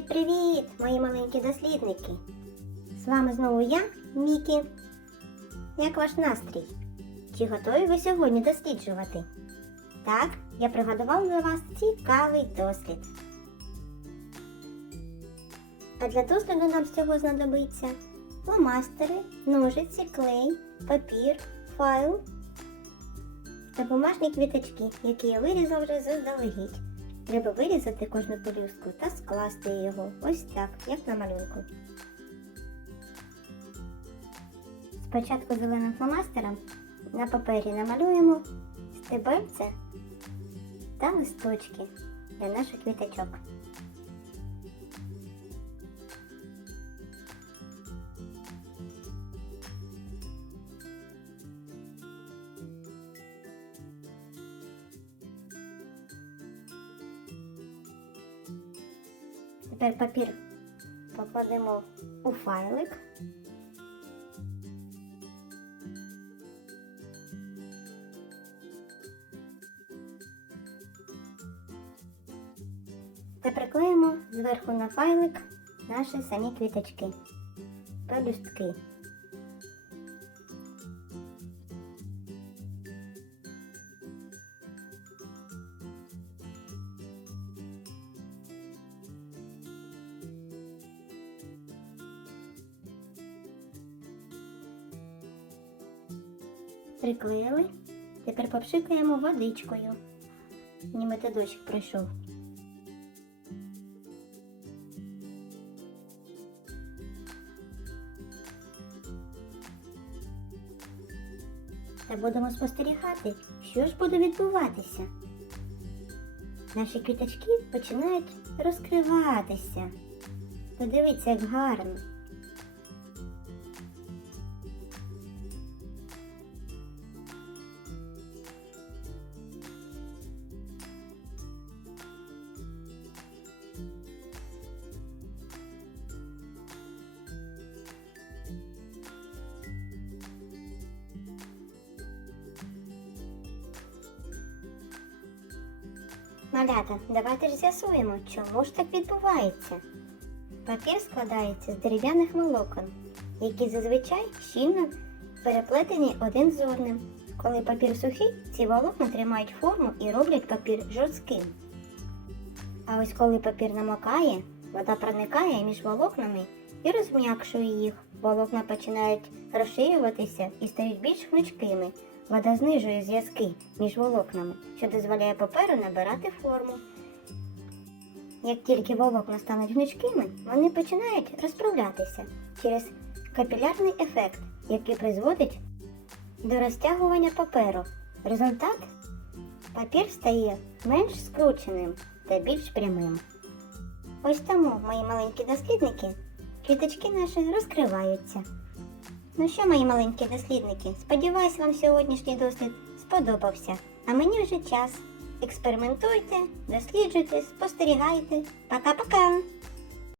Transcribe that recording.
Привіт-привіт, мої маленькі дослідники! З вами знову я, Мікі. Як ваш настрій? Чи готові ви сьогодні досліджувати? Так, я приготував для вас цікавий дослід. А для досліду нам всього знадобиться фломастери, ножиці, клей, папір, файл та бумажні квіточки, які я вирізав вже заздалегідь. Треба вирізати кожну пелюстку та скласти його ось так, як на малюнку. Спочатку зеленим фломастером на папері намалюємо стебельце та листочки для наших квіточок. Тепер папір покладемо у файлик. Та приклеїмо зверху на файлик наші самі квіточки, пелюстки. Приклеїли. Тепер попшикаємо водичкою. Німити дощик пройшов. Та будемо спостерігати, що ж буде відбуватися. Наші квіточки починають розкриватися. Подивіться, як гарно. Малята, давайте ж з'ясуємо, чому ж так відбувається. Папір складається з дерев'яних волокон, які зазвичай щільно переплетені один з одним. Коли папір сухий, ці волокна тримають форму і роблять папір жорстким. А ось коли папір намокає, вода проникає між волокнами і розм'якшує їх. Волокна починають розширюватися і стають більш гнучкими. Вода знижує зв'язки між волокнами, що дозволяє паперу набирати форму. Як тільки волокна стануть гнучкими, вони починають розправлятися через капілярний ефект, який призводить до розтягування паперу. Результат папір стає менш скрученим та більш прямим. Ось тому, мої маленькі дослідники, квіточки наші розкриваються. Ну що, мої маленькі дослідники, сподіваюсь, вам сьогоднішній дослід сподобався. А мені вже час. Експериментуйте, досліджуйте, спостерігайте. Пока-пока!